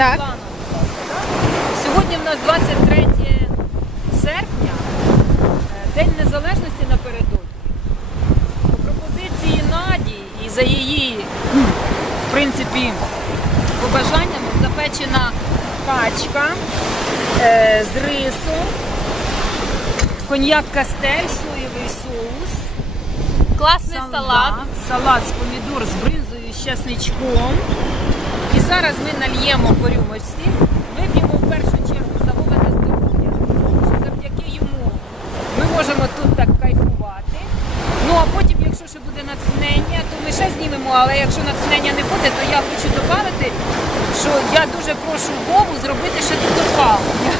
Так. планом, будь ласка, так? Сьогодні в нас 23 серпня, День Незалежності напередодні. По пропозиції Наді і за її, в принципі, побажаннями запечена качка з рису, коньяк Кастель, соєвий соус, Класний салат. салат з помідор з бринзою і з чесничком. І зараз ми нальємо по рюмочці, вип'ємо в першу чергу за Вовине здоров'я, що завдяки йому ми можемо тут так кайфувати. Ну а потім, якщо ще буде натхнення, то ми ще знімемо, але якщо натхнення не буде, то я хочу додати, що я дуже прошу Вову зробити ще тут опалення.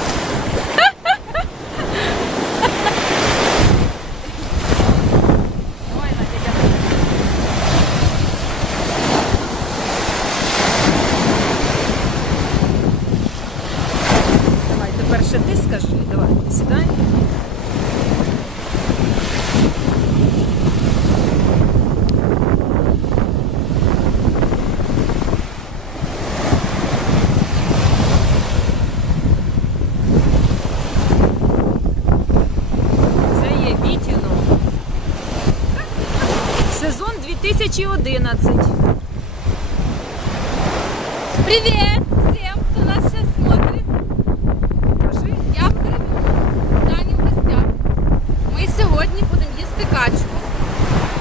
Давай, Надя, дякую. Давай, тепер ще ти скажи, давай, сідай. Це є Вітіно. Сезон 2011. Привет всем, кто нас сейчас смотрит. Кажи. Я в Криму, Тані в гостях. Ми сьогодні будемо їсти качку.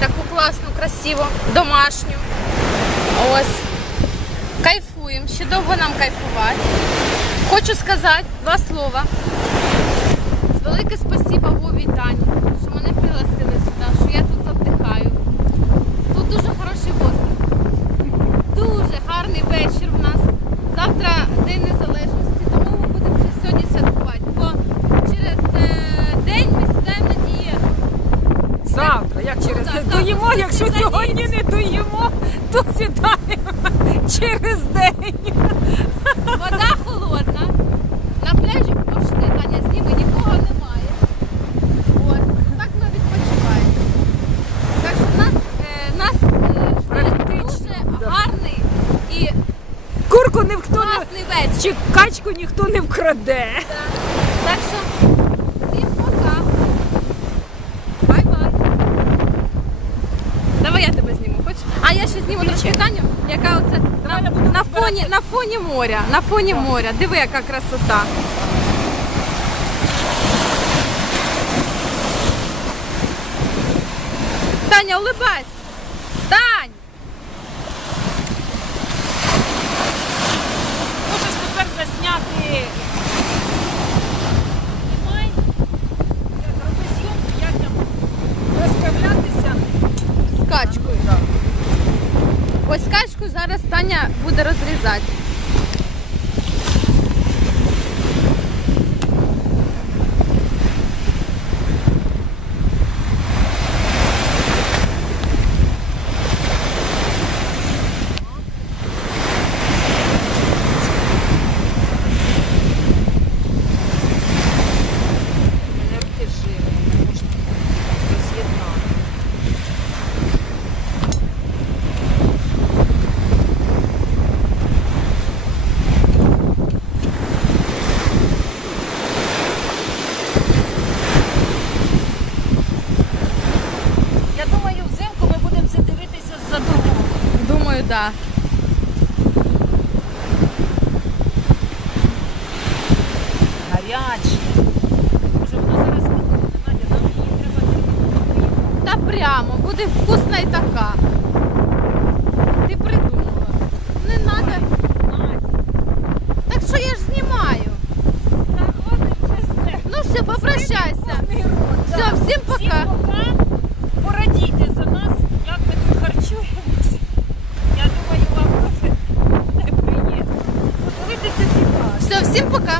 Таку класну, красиву, домашню. Ось. Кайфуємо. Ще довго нам кайфувати. Хочу сказати два слова. Велике спасибо Вові і Тані, що мене пригласили сюди, що я тут віддихаю. Тут дуже хороший воздух. Дуже гарний вечір в нас. Завтра День Незалежності, тому ми будемо вже сьогодні святкувати. Бо через день ми сідаємо на дієту. Завтра, як через так, день? завтра. Доїмо, якщо Це сьогодні не доїмо, то сідаємо через день. Вода холодна. На пляжі пошти, Таня, зніми, нікого немає. От. Так ми відпочиваємо. Так що нас Практично, дуже да. гарний і Курку ніхто не... класний вечір. Чи качку ніхто не вкраде. Так що всім пока. Бай-бай. Давай я тебе зніму, хочеш? А я ще зніму трошки Таню, яка оце на фоні моря. На фоні моря. Диви, яка красота. Таня, улыбайся. Тань! Можеш тепер засняти. Знімай. Як роби зйомку, як там розправлятися. З качкою. Ось качку зараз Таня буде розрізати. У мене руки живі, не можна роз'єднати. Я думаю, взимку ми будемо це дивитися з задоволенням. Думаю, так. Гарячі. Може вона зараз виходить, Надя, нам її треба терміново. Та прямо, буде вкусна і така. Ти придумала. Не треба. Надя. Так що я ж знімаю. Так, ладно, вже все. Ну все, попрощайся. Все, Так, всім пока. Всім пока. Порадійте за нас, як ми тут харчуємося. Я думаю, вам дуже буде приємно. Подивитися цікаво. Все, всім пока.